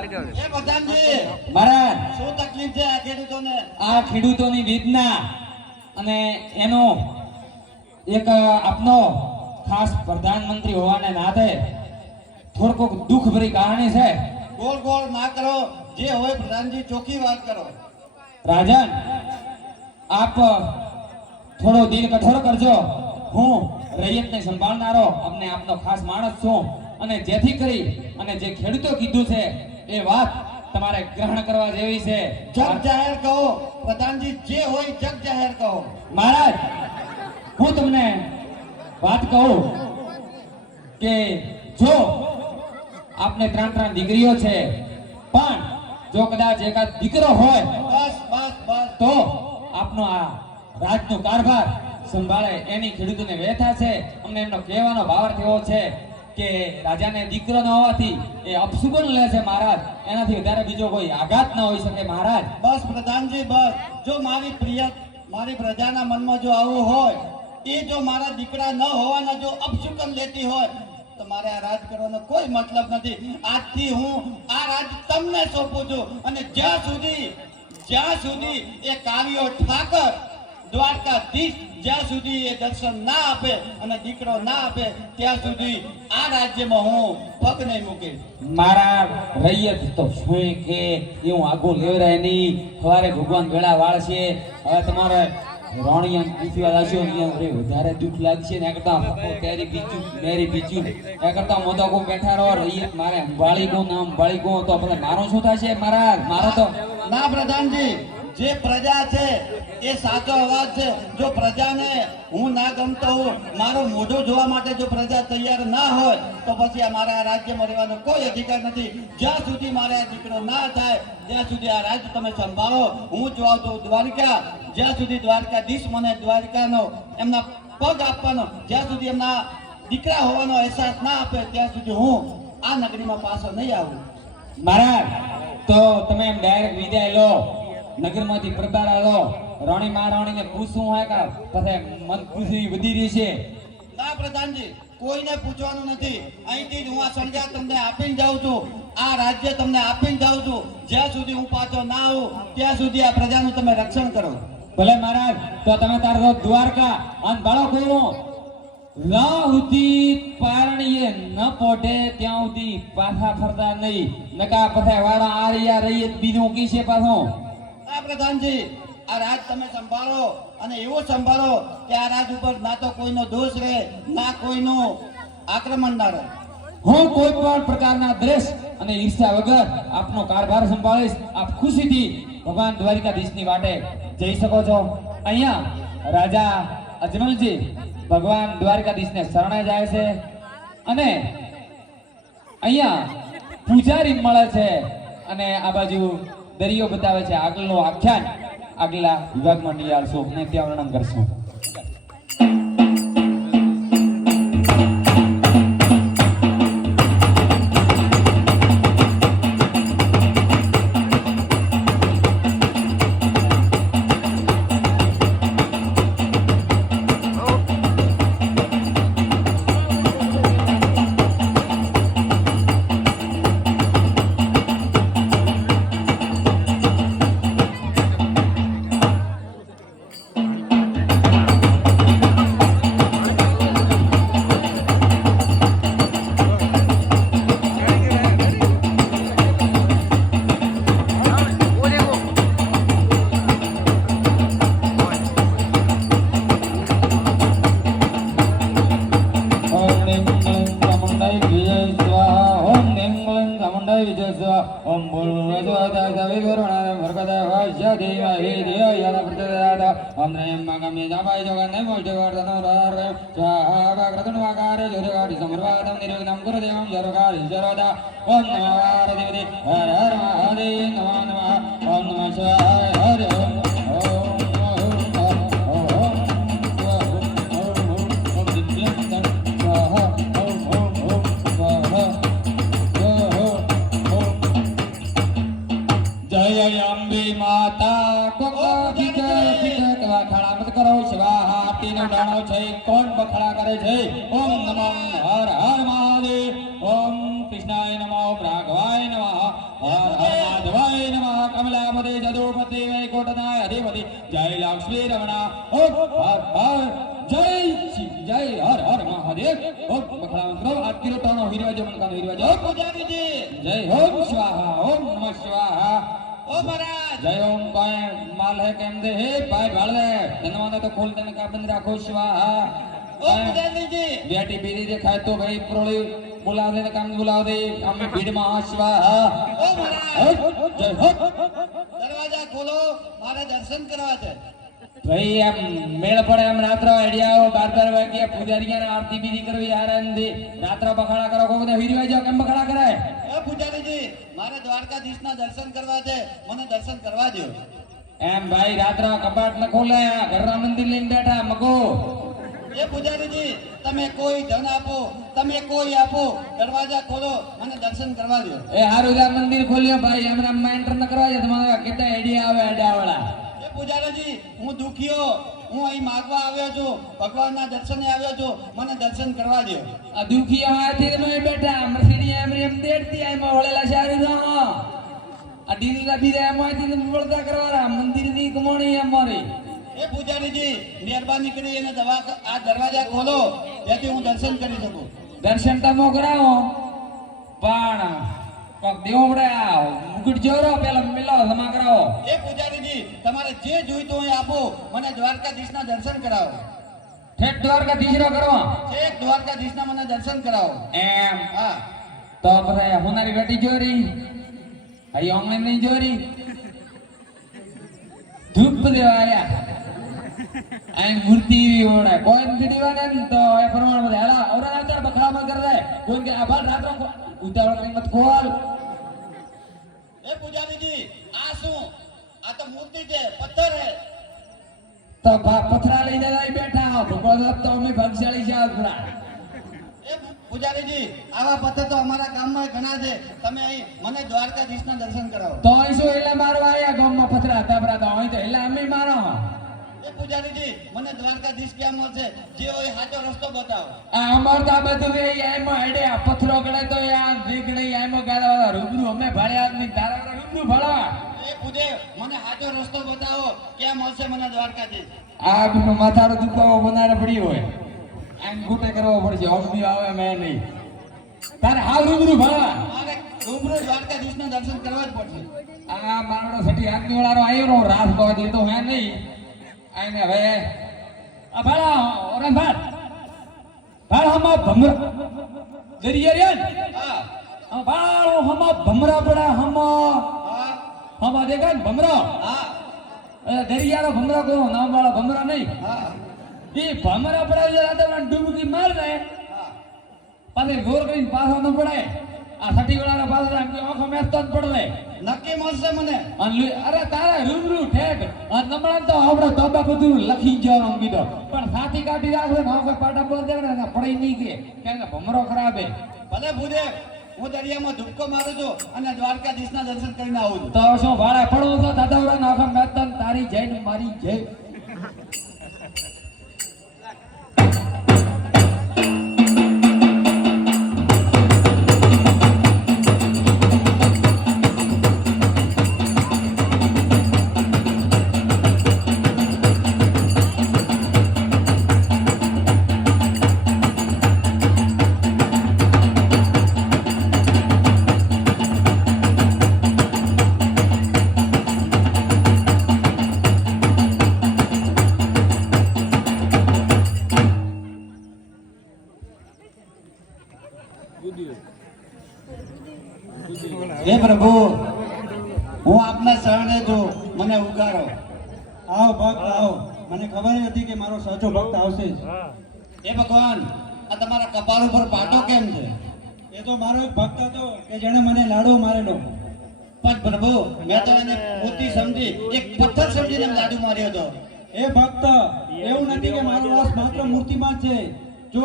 એ પ્રધાનજી મહારાજ શું તકલીફ છે આ ખેડૂતોને? આ ખેડૂતોની વેદના અને એનો એક આપનો ખાસ પ્રધાનમંત્રી હોવાને નાતે થોડુંક દુઃખ ભરી કહાણી છે. ગોળ ગોળ ના કરો, જે હોય પ્રધાનજી ચોખ્ખી વાત કરો. રાજન આપ થોડો દિલ કઠોર કરજો. હું રૈયતને સંભાળનારો અમને આપનો ખાસ માણસ છું અને જેથી કરી અને જે ખેડૂતો કીધું છે એ વાત તમારે ગ્રહણ કરવા જેવી છે. જગ જાહેર કહો પ્રધાનજી, જે હોય જગ જાહેર કહો. મહારાજ હું તમને વાત કહું કે જો આપને ત્રણ દીકરીઓ છે પણ જો કદાચ એકાદ દીકરો હોય બસ બસ બસ. તો આપનો આ રાજનો કારભાર સંભાળે એની ખેડૂતોને વ્યથા છે. અમને એમનો કહેવાનો ભાવાર્થ એવો છે કે રાજાને દીકરો ન હોવાથી એ અપશુકન લે છે મહારાજ. એનાથી વધારે બીજો કોઈ આઘાત ન હોઈ શકે મહારાજ. બસ પ્રધાનજી બસ. જો મારી પ્રજાના મનમાં જો આવું હોય, એ જો મારા દીકરા ન હોવાના જો અપશુકન લેતી હોય તો મારે આ રાજ કરવાનો કોઈ મતલબ નથી. આજથી હું આ રાજ તમને સોંપું છું અને જ્યાં સુધી એ કાલિયો ઠાકર દ્વારકાધીશ જ્યાં સુધી એ દર્શન ના આપે અને દીકરો ના આપે ત્યાં સુધી આ રાજ્યમાં હું પગ નહીં મૂકીશ. મારા રૈયત તો શું કે એવું આગું લેવરાય નહીં. સવારે ભગવાન ગળા વાળશે. હવે તમારે રોણિયા પૂછવા લાગશો વધારે દુઃખ લાગશે ને. કરતા મેરી બીજું એ કરતા મોદો કો બેઠા રહો. રૈયત મારે અંબાળી કો ના અંબાળી કો તો આપણે મારો શું થશે મહારાજ? મારો તો ના પ્રધાનજી, જે પ્રજા છે એ સાચો અવાજ છે. જો પ્રજાને હું ના ગમતો હું, મારું મોઢું જોવા માટે જો પ્રજા તૈયાર ના હોય તો પછી આ મારા રાજ્યમાં રહેવાનો કોઈ અધિકાર નથી. જ્યાં સુધી મારે આ દીકરો ના થાય ત્યાં સુધી આ રાજ્ય તમે સંભાળો. હું જોઉં તો દ્વારકા, જ્યાં સુધી દ્વારકાધીશ મને દ્વારકાનો એમના પગ આપવાનો, જ્યાં સુધી એમના દીકરા હોવાનો અહેસાસ ના આપે ત્યાં સુધી હું આ નગરીમાં પાછો નહીં આવું. મહારાજ તો તમે એમ ડાયરેક્ટ વિદાય લો, નગરમાંથી પ્રતારા લો. રાણી મહારાણીને પૂછવું હોય કે પછી મન ખુશી વધી રહી છે. ના પ્રધાનજી, કોઈને પૂછવાનું નથી. અહીંથી જ હું આ સળિયા તમને આપીને જાઉં છું, આ રાજ્ય તમને આપીને જાઉં છું. જ્યાં સુધી હું પાછો ના આવું ત્યાં સુધી આ પ્રજાનું તમે રક્ષણ કરો. ભલે મહારાજ તો તમે તારો દ્વારકા અને બાળો કોનો લાહુતી પારણીએ ન પોઢે ત્યાં સુધી પાછા ફરતા નહીં. નકા પછી વાળા આરિયા રૈયત બીજું કી છે પાછો. આ પ્રધાનજી, આ રાજ તમે સંભાળો અને એવું સંભાળો કે આ રાજ ઉપર ના તો કોઈનો દોષ રહે ના કોઈનું આક્રમણ ના રહે. હું કોઈ પણ પ્રકારના દ્વેષ અને ઈર્ષ્યા વગર આપનો કારભાર સંભાળીશ. આપ ખુશીથી ભગવાન દ્વારિકાધીશની વાટે જઈ શકો છો. અહીંયા રાજા અજમલજી ભગવાન દ્વારકાધીશને શરણે જાય છે અને અહીંયા પૂજારી મળે છે અને આ બાજુ દરિયો બતાવે છે. આગળનો આખ્યાન આગલા વિભાગમાં નિહાળશું અને ત્યાં વર્ણન કરશું. ओम ओम नयम मगमे जाबाय जगन्ने मोजगर्धनोरार चाहाग्रतनुवाकार जोरगारि समर्वादं निर्विघ्नं गुरुदेवं जरगारि जरदा ओम नमः पार्वती हर हर महादेव नमः नमः ओम नमः शिवाय हरि ओम कौन बखड़ा करे छे ओम नमः हर हर महादेव ओम कृष्णाय नमः राघवाय नमः હર હર માધવાય નમઃ કમલામતે જદુપતિ વૈકુંઠનાય અધિપતિ જય લક્ષ્મી રમણા ઓમ હર હર જય શિવ જય હર હર મહાદેવ ઓમ બખડા મંત્રો આરતી રોટાનો હિરવાજો મનકાનો હિરવાજો ઓ પૂજારીજી જય ઓમ સ્વાહા ઓમ નમઃ સ્વાહા ઓ મહારાજ જય ઓમ કાય માલ હે કેમ દે હે ભાઈ ભાળવે ધનવાને તો ખોલ તને કા બંધ રાખો સ્વાહા ઓ પૂજારીજી બેટી બીડી દેખાય તો ભાઈ પ્રોળી બોલાવ દે કામ બોલાવ દે અમે ભીડ માં સ્વાહા ઓ મહારાજ જય હો દરવાજા ખોલો મારે દર્શન કરવા છે ભાઈ એમ મેળ પડે એમ રાત્રે આઈડિયા 12 વાગ્યા પૂજારીને આરતી બીજી કરવી આનંદી રાત્રે બખાડા કરો કોઈ હીરવા જાવ કેમ બખાડા કરાય એ પૂજારીજી મારે દ્વારકાધીશના દર્શન કરવા છે મને દર્શન કરવા દો એમ ભાઈ રાત્રે કપાટ ન ખોલે ઘરના મંદિર લઈને બેઠા મગો એ પૂજારીજી તમે કોઈ ધન આપો તમે કોઈ આપો દરવાજા ખોલો મને દર્શન કરવા દો એ હારુદા મંદિર ખોલ્યો ભાઈ એમના એન્ટર ન કરવા જાય તમારા કેટલા આઈડિયા આવે આડાવાળા એ પૂજારીજી હું દુખીઓ હું અહીં માગવા આવ્યો છું ભગવાનના દર્શને આવ્યો છું મને દર્શન કરવા દો આ દુખી હાથી તમે બેઠા મરસીડી એમ દેડતી આમાં વળેલા સારી રહો આ ડીલના બીજા એમાંથી વળતા કરવાના મંદિરની કમાણી અમારી એ પૂજારીજી મહેરબાની કરી એને આ દરવાજા ખોલો જેથી હું દર્શન કરી શકું દર્શન તમો કરાવો પણ કોક દેવડે મુકુટ જોરો પેલા મિલાવો જમા કરાવો એ પૂજારીજી તમારે જે જોઈતું હોય આપો મને દ્વારકાધીશના દર્શન કરાવો ઠેઠ દ્વારકા તીસરો કરવા છેક દ્વારકાધીશના મને દર્શન કરાવો એમ હા તો પછી હોનારી બેટી જોરી અહીં ઓનલાઈન નહીં જોરી ધૂપ દેવા આયા આ મૂર્તિ ઓળે કોઈ નથી દેવાને ને તો એ પ્રમાણ બધા હેલા ઓરા આવતા બખડામાં કર દે કોઈ કે આભાર રાત્રો ઉતાવળ કરી મત ખોલ એ પૂજારીજી આ શું આ તો મૂર્તિ છે પથ્થર છે તો પથરા લઈને જાય બેઠા ભગવાન તો અમે ભાગશાળી છે આપણા એ પૂજારીજી આવા પથ્થર તો અમારા ગામમાં ઘણા છે તમે અહીં મને દ્વારકાધીશના દર્શન કરાવો તો અહીં શું એટલે મારવા આયા ગામમાં પથરા તાબરા તો અહીં તો એટલે અમે મારો એ પૂજારીજી મને દ્વારકાધીશ ક્યાં મળશે જે હોય સાચો રસ્તો બતાવો આ અમાર તો આ બધું એ એમાં હેડે આ પથરો ગળે તો આ દીકડે એમાં ગાળા રૂબરૂ અમે ભાડે આદમી તારા રૂબરૂ ભાડવા એ પૂજે મને સાચો રસ્તો બતાવો ક્યાં મળશે મને દ્વારકાધીશ આ બીનો માથાનો દુખાવો બનારે પડી હોય આમ ગોટે કરવો પડશે ઓમની આવે મેં નહીં તારે હાવ રૂબરૂ ભાડવા મારે રૂબરૂ દ્વારકાધીશના દર્શન કરવા જ પડશે આ મારડો સટી આદમી વાળાનો આવ્યો નો રાત કહો દે તો હે નહીં આને હવે આ ભાડા ઓરન ભાડ હમા ભમરા દરિયા રે હા આ ભાડો હમા ભમરા પડા હા હમા દેખાય ને ભમરા હા દરિયાનો ભમરા કહો નામ વાળા ભમરા નહીં હા એ ભમરા પડાવી જાય ડૂબકી માર દે હા પાછે ગોર કરીને પાછો ન પડાય આ સટી વાળાના પાછળ આંખો મેચતો જ પડવે નક્કી મળશે મને અરે તારા રૂબરૂ ઠેક આ નમળા તો આવડે તોબા બધું લખી જવાનું કીધો પણ સાથી કાઢી રાખે ને કોઈ પાટા બોલ દે ને પડી નહીં કે કેમ કે ભમરો ખરાબ હે ભલે ભૂદેવ હું દરિયામાં ધુક્કો મારું છું અને દ્વારકાધીશના દર્શન કરીને આવું છું તો શું ભાડે પડવું તો દાદાવડા નાખો મેતન તારી જય ને મારી જય હે પ્રભુ હું આપના શરણે છું મને ઉગારો આવો ભક્ત આવો મને ખબર જ હતી કે મારો સાચો ભક્ત આવશે જ. હે ભગવાન આ તમારા કપાળ ઉપર પાટો કેમ છે એ તો મારો એક ભક્ત હતો કે જેણે મને લાડુ મારેલો. પણ પ્રભુ મેં તો એને મૂર્તિ સમજી એક પથ્થર સમજીને લાડુ માર્યો હતો એ ભક્ત એવું નથી કે મારો વાસ માત્ર મૂર્તિમાં જ છે. જો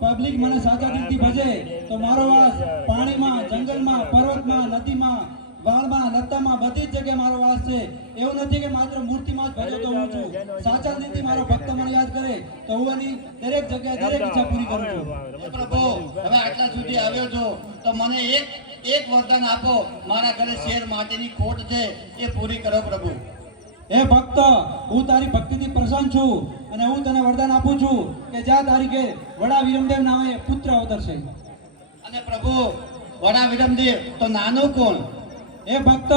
પબ્લિક મને સાચા દિલથી ભજે તો મારો વાસ પાણીમાં, જંગલમાં, પર્વતમાં, નદીમાં, વાળમાં, લતામાં બધી જ જગ્યાએ મારો વાસ છે. એવું નથી કે માત્ર મૂર્તિમાં જ ભજો તો હું છું. સાચા દિલથી મારો ભક્ત મને યાદ કરે તો હું એની દરેક જગ્યાએ દરેક ઈચ્છા પૂરી કરું છું. હે પ્રભુ હવે આટલા સુધી આવ્યો છો તો મને એક એક વરદાન આપો, મારા ઘરે શેર માટેની ખોટ છે એ પૂરી કરો પ્રભુ. હે ભક્ત, હું તારી ભક્તિથી પ્રસન્ન છું અને હું તને વરદાન આપું છું કે જા તારી ઘેર વડા વિરમદેવ નામે પુત્ર અવતરશે. અને પ્રભુ વડા વિરમદેવ તો નાનું કોણ? હે ભક્ત,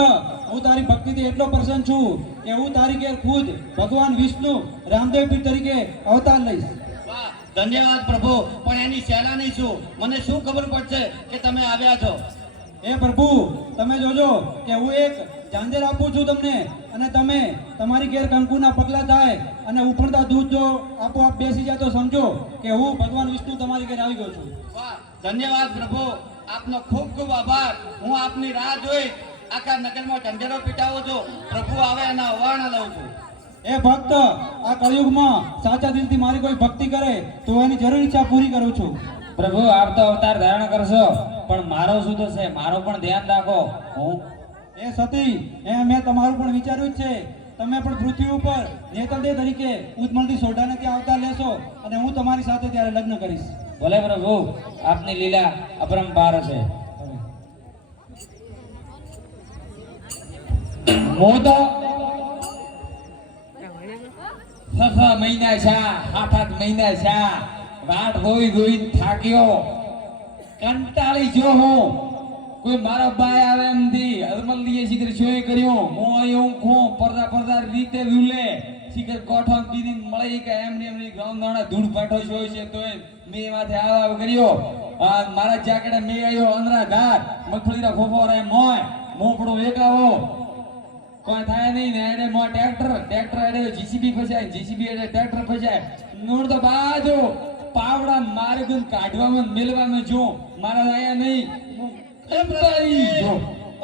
હું તારી ભક્તિથી એટલો પ્રસન્ન છું કે હું તારી ઘેર ખુદ ભગવાન વિષ્ણુ રામદેવ પીર તરીકે અવતાર લઈશ. વાહ, ધન્યવાદ પ્રભુ. પણ એની સેલાની શું? મને શું ખબર પડશે કે તમે આવ્યા છો? હે પ્રભુ, તમે જોજો કે હું એક ઝાંઝર આપું છું તમને, અને તમે તમારી ઘેર કંકુના પગલા થાય અને ઉફળતા દૂધ જો આપોઆપ બેસી જાય તો સમજો કે હું ભગવાન વિષ્ણુ તમારી ઘેર આવી ગયો છું. વાહ, ધન્યવાદ પ્રભુ. આપનો ખૂબ ખૂબ આભાર. હું આપની રાહ જોઈ આખા નગરમાં ઢંઢેરો પીટાવું છું. પ્રભુ આવે એના અવારણા લઉં છું. એ ભક્ત, આ કળિયુગમાં સાચા દિલથી મારી કોઈ ભક્તિ કરે તો એની જરૂર ઈચ્છા પૂરી કરું છું. પ્રભુ આપ તો અવતાર ધારણ કરશો, પણ મારો શું થશે? મારો પણ ધ્યાન રાખો. હું એ સતી, મેં તમારું પણ વિચાર્યું જ છે. તમે પણ પૃથ્વી ઉપર નેતરદેવ તરીકે ઉદમલથી સોઢાને ત્યાં અવતાર લેશો અને હું તમારી સાથે ત્યારે લગ્ન કરીશ. ભલે પ્રભુ, આપની લીલા અપરંપાર છે. હું તો 6 મહિના છે, 8 મહિના છે, વાટ જોઈ થાક્યો, કંટાળી જો હું. કોઈ મારો ભાઈ આવે એમથી અદમલ લીએ શીખર શોય કર્યો, હું અહીં હું પડદા રીતે રૂલે શીખર કોઠો દીદી મળી કે એમની ગામના ધૂળ પાઠો શોય છે તોય મેં માથે આવ કર્યો. મારા જાકેટે મેં આવ્યો અંદરા ઘાટ મગફળીના ખોફો રે મોય મોપડો વેકાવો કોઈ થાય નહીં ને. એને મો ટ્રેક્ટર એને જીસીબી ફસાય, જીસીબી એને ટ્રેક્ટર ફસાય. નૂર તો બાજુ પાવડા મારે ગુણ કાઢવામાં મેલવામાં જો મારા આયા નહીં.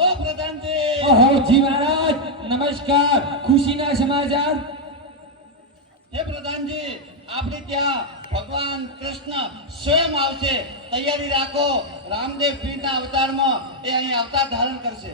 ઓ પ્રધાનજી, ઓહો જી મહારાજ, નમસ્કાર. ખુશીના સમાચાર. હે પ્રધાનજી, આપણે ત્યાં ભગવાન કૃષ્ણ સ્વયં આવશે. તૈયારી રાખો. રામદેવ પીરના અવતારમાં એ અહીં અવતાર ધારણ કરશે.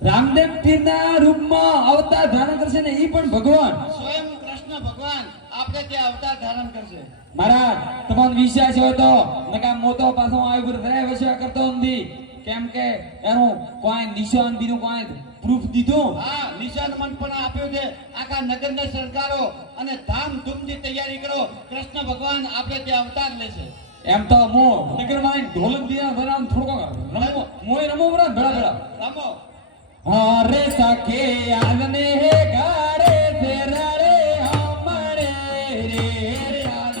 રામદેવ પીરના રૂપમાં અવતાર ધારણ કરશે ને ઈ પણ ભગવાન સ્વયં કૃષ્ણ ભગવાન આપણે ત્યાં અવતાર ધારણ કરશે. મહારાજ, તમને વિશ્વાસ હોય તો નકા મોતો પાછો આવી પર રહે વસવા કરતો નથી. કેમ કે એનું કોઈ નિશાન બીનું કોઈ પ્રૂફ દીધું. હા, નિશાન મન પણ આપ્યું છે. આખા નગરના સરકારો અને ધામધૂમથી તૈયારી કરો. કૃષ્ણ ભગવાન આપણે ત્યાં અવતાર લેશે. એમ તો હું નગરમાં ઢોલક દિયા ધરામ થોડો રમો મોય રમો બરા ભેળા ભેળા રમો. હારે સાકે આલને હે ગારે ફેરાળે હમણે રે આલ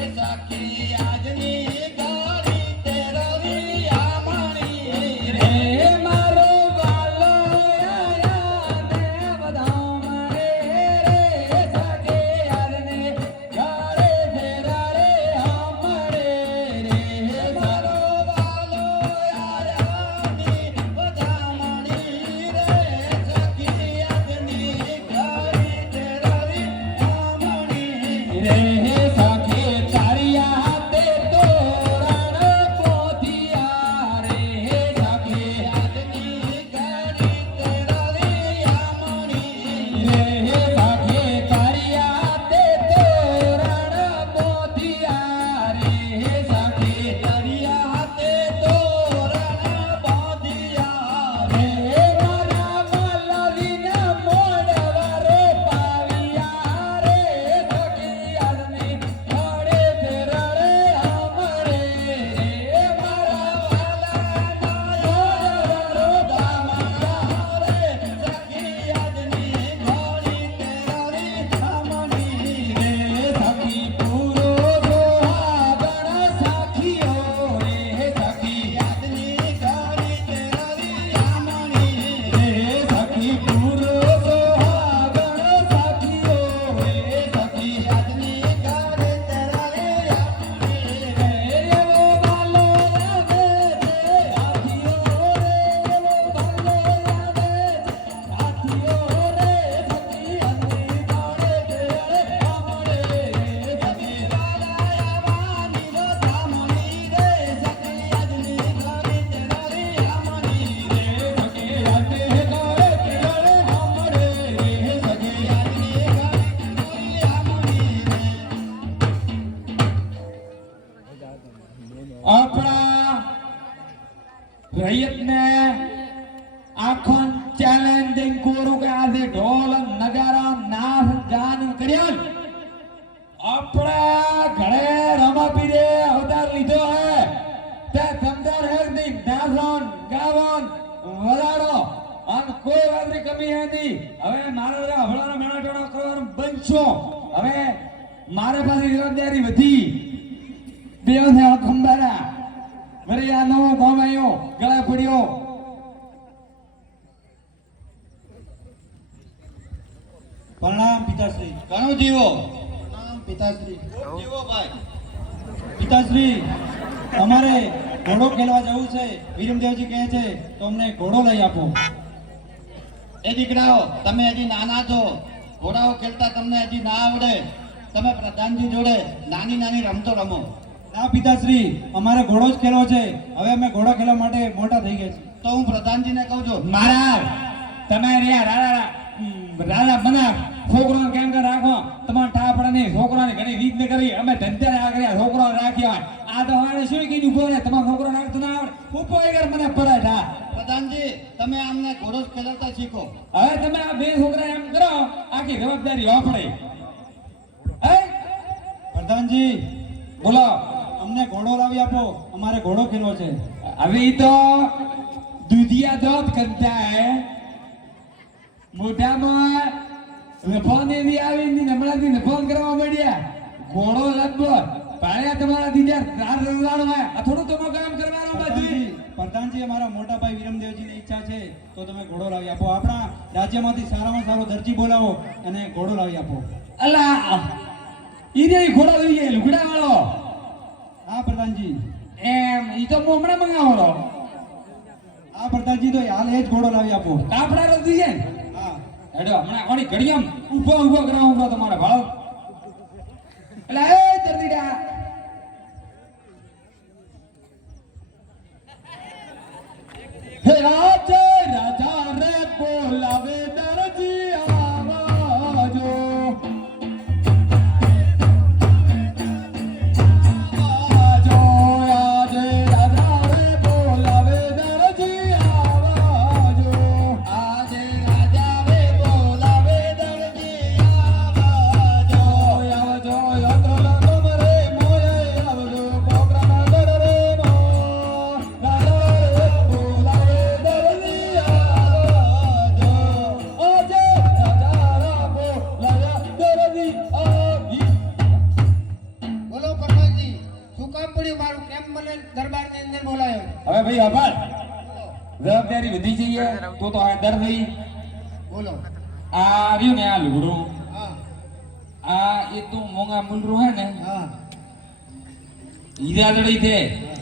એ સાખી આજની ગાડી તેરવી આમણી રે. રે મારો વાલો આયા ને બધામ રે સાકે આલને ગારે ફેરાળે હમણે રે મારો વાલો આયાની વધામણી એમ દેન કોરું કે આજે ઢોલ નગારા નાચ ગાન કર્યા આપણા ઘરે રમાપીરે અવતાર લીધો હે તે તમદાર હે નહીં નાચન ગાવન વરાડો આમ કોઈ વાતની કમી નથી હવે મારે બધા હવળાનો મેળાટોળો કરવાનું બનશો હવે મારે પાસે જવાબદારી વધી બે ને ખંભારા વરે આ નવો ગામ આવ્યો ગળા પડ્યો પ્રણામ પિતાશ્રી. ઘણું જીવો પ્રણામ પિતાશ્રી. જીવો ભાઈ. પિતાશ્રી અમારે ઘોડો ખેલવા જવું છે. વીરમદેવજી કહે છે તો અમને ઘોડો લઈ આપો. એ દીકરાઓ તમે હજી નાના છો, ઘોડાઓ ખેલતા તમને હજી ના આવડે. તમે પ્રધાનજી જોડે નાની નાની રમતો રમો. ના પિતાશ્રી અમારે ઘોડો જ ખેલવો છે. હવે અમે ઘોડો ખેલવા માટે મોટા થઈ ગયા છીએ. તો હું પ્રધાનજીને કહું છું, મારા તમે રહ્યા રાડા રાડા બના છોકરાને કેમ કે રાખો તમારા ટાપડા નહીં છોકરાને ઘણી રીત ને કરી અમે ધંધે આ કર્યા છોકરો રાખ્યા આ તો હવે શું કીધું ઉભો રે તમારો છોકરો રાખતો ના આવડે ઉભો વગર મને પડે હા પ્રધાનજી તમે આમને ઘોડો ખેલતા શીખો. હવે તમે આ બે છોકરા એમ કરો આખી જવાબદારી વાપરે હે પ્રધાનજી બોલો અમને ઘોડો લાવી આપો. અમારે ઘોડો ખેલવો છે. હવે ઈ તો દૂધિયા દોત કરતા હે મોઢામાં લફોન એવી આવી ને હમણાંથી લફોન કરવા મળ્યા ઘોડો લગભગ પાયા તમારા દીજા રાર રંગાણો હોય આ થોડું તો કામ કરવાનું બધું પ્રધાનજી અમારા મોટા ભાઈ વીરમદેવજીની ઈચ્છા છે તો તમે ઘોડો લાવી આપો. આપણા રાજ્યમાંથી સારામાં સારો દરજી બોલાવો અને ઘોડો લાવી આપો. અલા ઈ રે ઘોડો લઈ જાય લુગડા વાળો હા પ્રધાનજી. એમ ઈ તો હું હમણાં મંગાવડો હા પ્રધાનજી તો હાલ એ જ ઘોડો લાવી આપો. કાપડા રદી જાય હા હેડો હમણાં કોની ઘડિયામ ઊભો કરાવું તમારે ભાળો એટલે એ દરદીડા હે રાજા રે બોલાવે દરજી આવાજો આવાજો આજે રાજા રે બોલાવે દરજી આવાજો આજે રાજા રે બોલાવે દરજી આવાજો. આવજો યંત્ર લગમ રે મોય આવજો પ્રોગ્રામ કર રે મો રાજા રે બોલાવે દરજી આવાજો આજે રાજા રા બોલાવે દરજી આવી બોલો પ્રધાનજી, શું કામ પડ્યું મારું? કેમ મને દરબારની અંદર બોલાયો? હવે ભાઈ આભાર જવાબદારી વધી જઈએ તો આ દર થઈ બોલો. આ રહ્યું ને આ લુગડું હા આ એ તું મોંઘા મુંડરું હે ને હા હીરા લડી છે હા